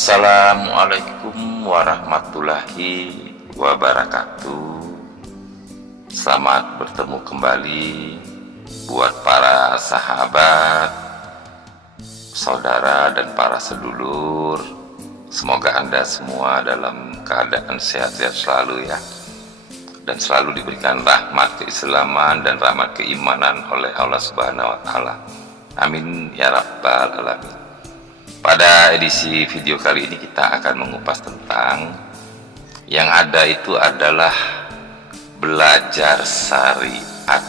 Assalamualaikum warahmatullahi wabarakatuh. Selamat bertemu kembali Buat para sahabat Saudara dan para sedulur. Semoga anda semua dalam keadaan sehat-sehat selalu ya. Dan selalu diberikan rahmat keislaman dan rahmat keimanan oleh Allah subhanahu wa ta'ala. Amin ya rabbal alamin pada edisi video kali ini kita akan mengupas tentang yang ada itu adalah belajar syariat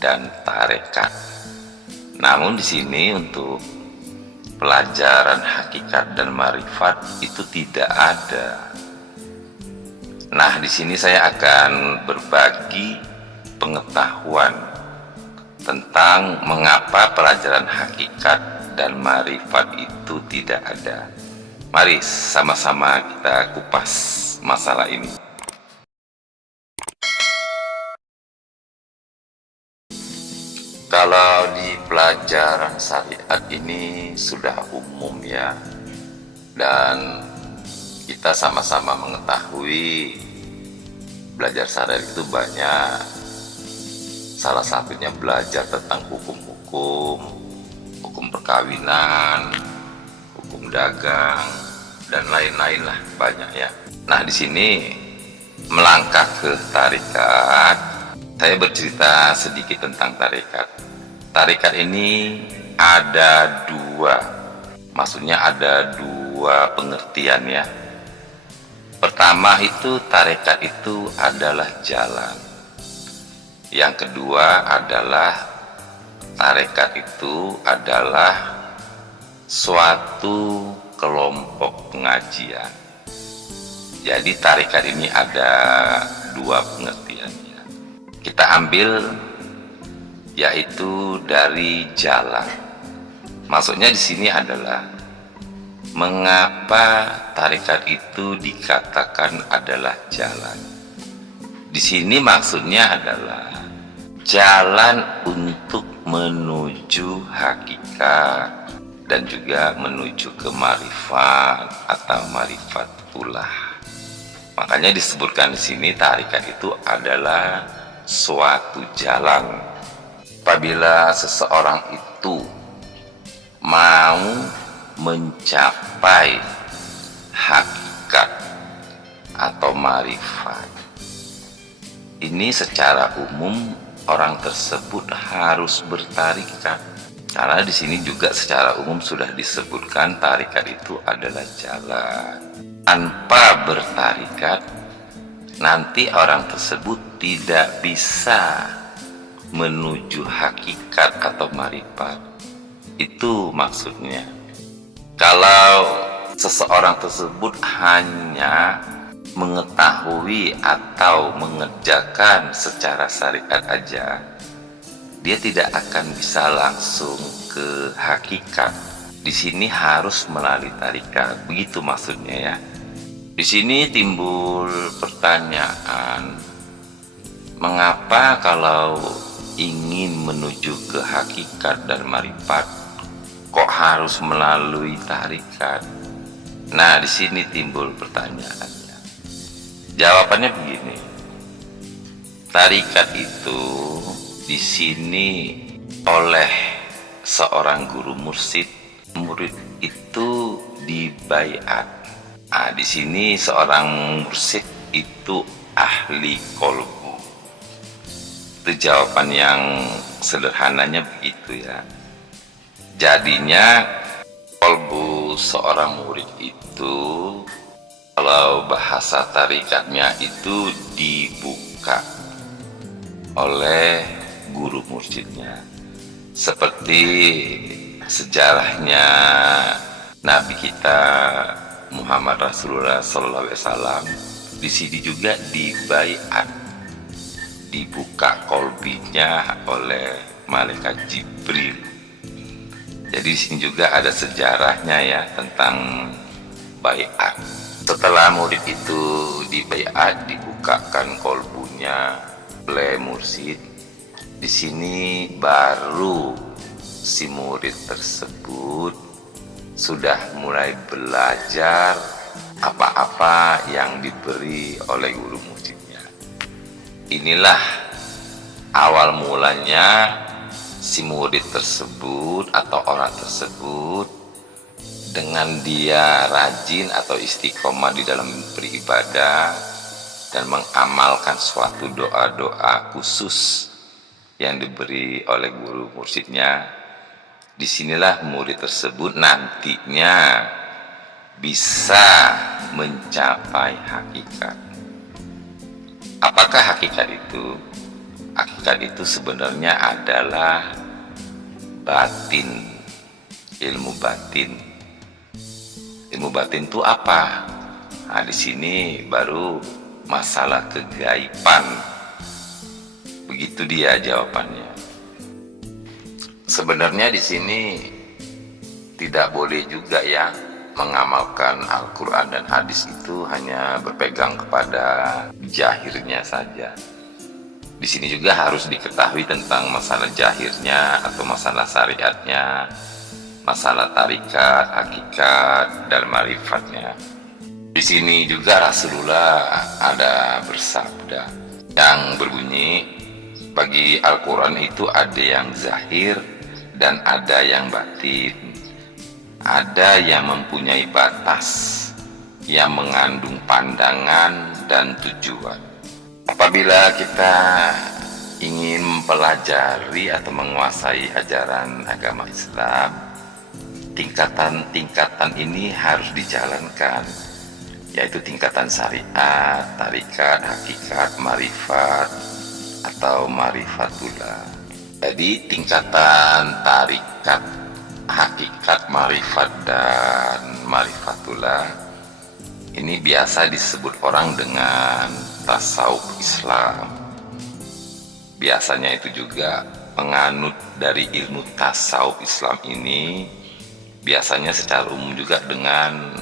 dan tarekat. Namun di sini untuk pelajaran hakikat dan marifat itu tidak ada. Nah, di sini saya akan berbagi pengetahuan tentang mengapa pelajaran hakikat dan marifat itu tidak ada. Mari sama-sama kita kupas masalah ini. Kalau di pelajaran syariat ini sudah umum ya Dan kita sama-sama mengetahui Belajar syariat itu banyak Salah satunya belajar tentang hukum-hukum perkawinan, hukum dagang, dan lain-lain lah banyak ya. Nah di sini melangkah ke tarikat, saya bercerita sedikit tentang tarikat. Tarikat ini ada dua, maksudnya ada dua pengertian ya. Pertama itu tarikat itu adalah jalan. Yang kedua adalah tarekat itu adalah suatu kelompok pengajian. Jadi tarekat ini ada dua pengertiannya. Kita ambil yaitu dari jalan. Maksudnya di sini adalah mengapa tarekat itu dikatakan adalah jalan. Di sini maksudnya adalah jalan untuk menuju hakikat dan juga menuju ke marifat atau marifat pula. Makanya disebutkan di sini tarikat itu adalah suatu jalan. Apabila seseorang itu mau mencapai hakikat atau marifat, ini secara umum orang tersebut harus bertarikat. Karena di sini juga secara umum sudah disebutkan tarikat itu adalah jalan. Tanpa bertarikat nanti orang tersebut tidak bisa menuju hakikat atau marifat. Itu maksudnya. Kalau seseorang tersebut hanya mengetahui atau mengerjakan secara syariat aja, dia tidak akan bisa langsung ke hakikat. Di sini harus melalui tarikat, begitu maksudnya ya. Di sini timbul pertanyaan, mengapa kalau ingin menuju ke hakikat dan marifat, kok harus melalui tarikat? Nah, di sini timbul pertanyaan Jawabannya begini. Tarikat itu di sini oleh seorang guru mursid, murid itu dibaiat. Nah, di sini seorang mursid itu ahli kolbu. Itu jawaban yang sederhananya begitu ya. Jadinya kolbu seorang murid itu kalau bahasa tarikatnya itu dibuka oleh guru mursyidnya seperti sejarahnya Nabi kita Muhammad Rasulullah SAW di sini juga dibaiat dibuka kolbinya oleh malaikat Jibril. Jadi di sini juga ada sejarahnya ya tentang baiat setelah murid itu dibaiat dibukakan kolbunya oleh mursid di sini baru si murid tersebut sudah mulai belajar apa-apa yang diberi oleh guru muridnya. Inilah awal mulanya si murid tersebut atau orang tersebut dengan dia rajin atau istiqomah di dalam beribadah dan mengamalkan suatu doa-doa khusus yang diberi oleh guru mursidnya di sinilah murid tersebut nantinya bisa mencapai hakikat. Apakah hakikat itu? Hakikat itu sebenarnya adalah batin, ilmu batin. Ilmu batin itu apa? Nah, di sini baru masalah kegaiban. Begitu dia jawabannya. Sebenarnya di sini tidak boleh juga ya mengamalkan Al-Quran dan hadis itu hanya berpegang kepada jahirnya saja. Di sini juga harus diketahui tentang masalah jahirnya atau masalah syariatnya, masalah tarikat, hakikat, dan marifatnya. Di sini juga Rasulullah ada bersabda yang berbunyi, bagi Al-Quran itu ada yang zahir dan ada yang batin ada yang mempunyai batas yang mengandung pandangan dan tujuan apabila kita ingin mempelajari atau menguasai ajaran agama Islam tingkatan-tingkatan ini harus dijalankan yaitu tingkatan syariat, tarikat, hakikat, marifat atau marifatullah jadi tingkatan tarikat, hakikat, marifat dan marifatullah ini biasa disebut orang dengan tasawuf Islam. Biasanya itu juga menganut dari ilmu tasawuf Islam ini biasanya secara umum juga dengan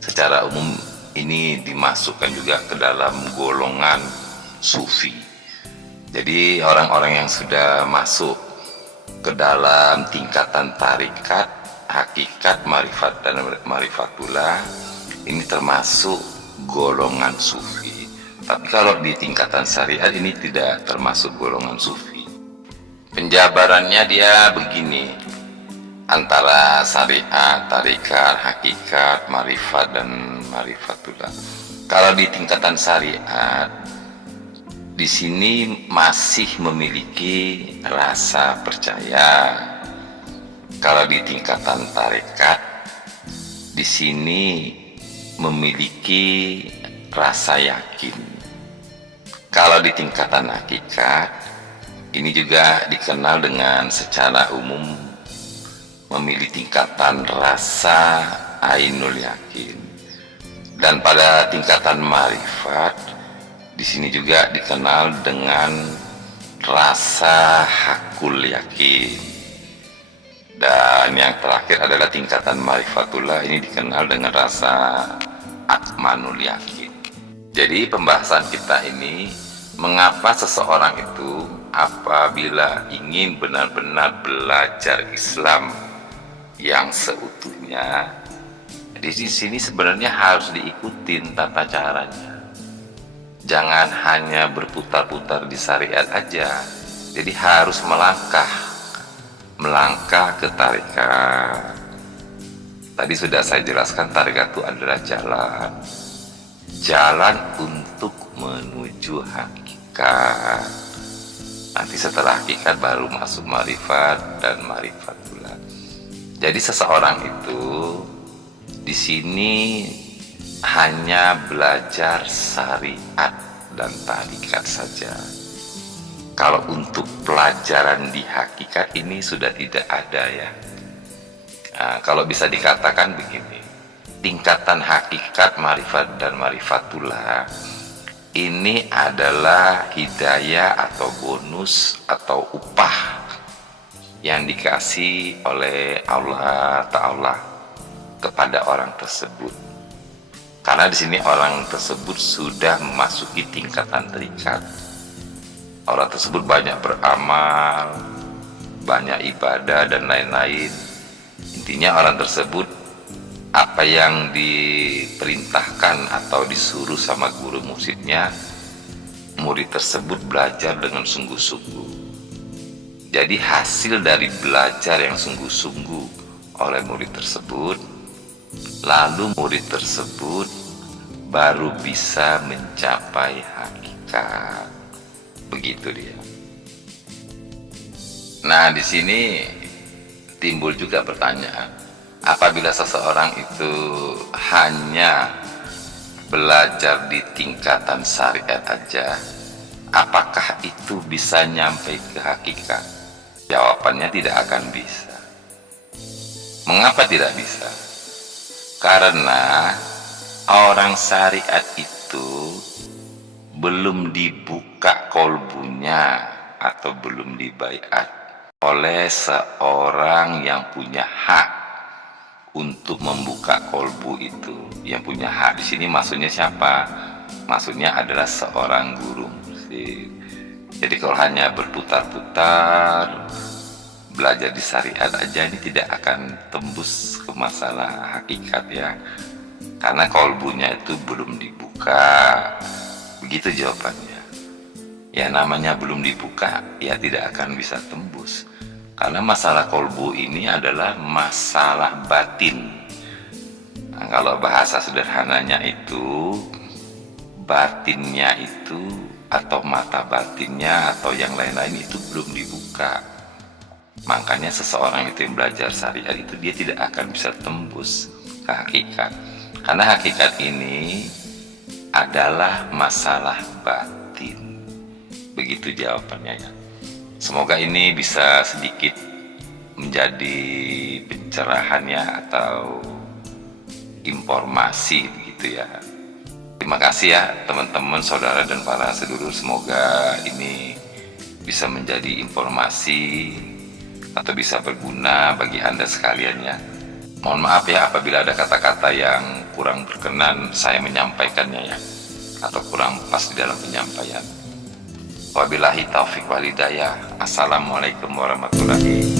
secara umum ini dimasukkan juga ke dalam golongan sufi jadi orang-orang yang sudah masuk ke dalam tingkatan tarikat, hakikat, marifat dan marifatullah ini termasuk golongan sufi. Tapi kalau di tingkatan syariat ini tidak termasuk golongan sufi. Penjabarannya dia begini, antara syariat, tarikat, hakikat, marifat dan marifatullah. Kalau di tingkatan syariat di sini masih memiliki rasa percaya. Kalau di tingkatan tarekat, di sini memiliki rasa yakin. Kalau di tingkatan hakikat, ini juga dikenal dengan secara umum memiliki tingkatan rasa ainul yakin. Dan pada tingkatan marifat, di sini juga dikenal dengan rasa hakul yakin. Dan yang terakhir adalah tingkatan marifatullah ini dikenal dengan rasa akmanul yakin. Jadi pembahasan kita ini mengapa seseorang itu apabila ingin benar-benar belajar Islam yang seutuhnya. Di sini sebenarnya harus diikutin tata caranya. Jangan hanya berputar-putar di syariat aja. Jadi harus melangkah melangkah ke tarikat. Tadi sudah saya jelaskan tarikat itu adalah jalan. Jalan untuk menuju hakikat. Nanti setelah hakikat baru masuk marifat dan marifat pula jadi seseorang itu di sini hanya belajar syariat dan tarikat saja. Kalau untuk pelajaran di hakikat ini sudah tidak ada ya. Nah, kalau bisa dikatakan begini, tingkatan hakikat, marifat dan marifatullah ini adalah hidayah atau bonus atau upah yang dikasih oleh Allah Ta'ala kepada orang tersebut karena di sini orang tersebut sudah memasuki tingkatan terikat. Orang tersebut banyak beramal, banyak ibadah dan lain-lain. intinya orang tersebut apa yang diperintahkan atau disuruh sama guru muridnya murid tersebut belajar dengan sungguh-sungguh jadi hasil dari belajar yang sungguh-sungguh oleh murid tersebut lalu murid tersebut baru bisa mencapai hakikat begitu dia nah di sini timbul juga pertanyaan apabila seseorang itu hanya belajar di tingkatan syariat aja, apakah itu bisa nyampe ke hakikat? Jawabannya tidak akan bisa. Mengapa tidak bisa? Karena orang syariat itu belum dibuka kolbunya atau belum dibaiat oleh seorang yang punya hak untuk membuka kolbu itu yang punya hak di sini maksudnya siapa maksudnya adalah seorang guru musik jadi kalau hanya berputar-putar belajar di syariat aja ini tidak akan tembus ke masalah hakikat ya. Karena kolbunya itu belum dibuka. Begitu jawabannya. Ya namanya belum dibuka ya tidak akan bisa tembus. Karena masalah kolbu ini adalah masalah batin. Nah, kalau bahasa sederhananya itu batinnya itu atau mata batinnya atau yang lain-lain itu belum dibuka. Makanya seseorang itu yang belajar syariat itu dia tidak akan bisa tembus ke hakikat. Karena hakikat ini adalah masalah batin. Begitu jawabannya ya. Semoga ini bisa sedikit menjadi pencerahan ya atau informasi begitu ya. Terima kasih ya teman-teman, saudara dan para sedulur. Semoga ini bisa menjadi informasi atau bisa berguna bagi Anda sekalian ya. Mohon maaf ya apabila ada kata-kata yang kurang berkenan saya menyampaikannya ya atau kurang pas di dalam penyampaian. Wabillahi taufik walidayah. Assalamualaikum warahmatullahi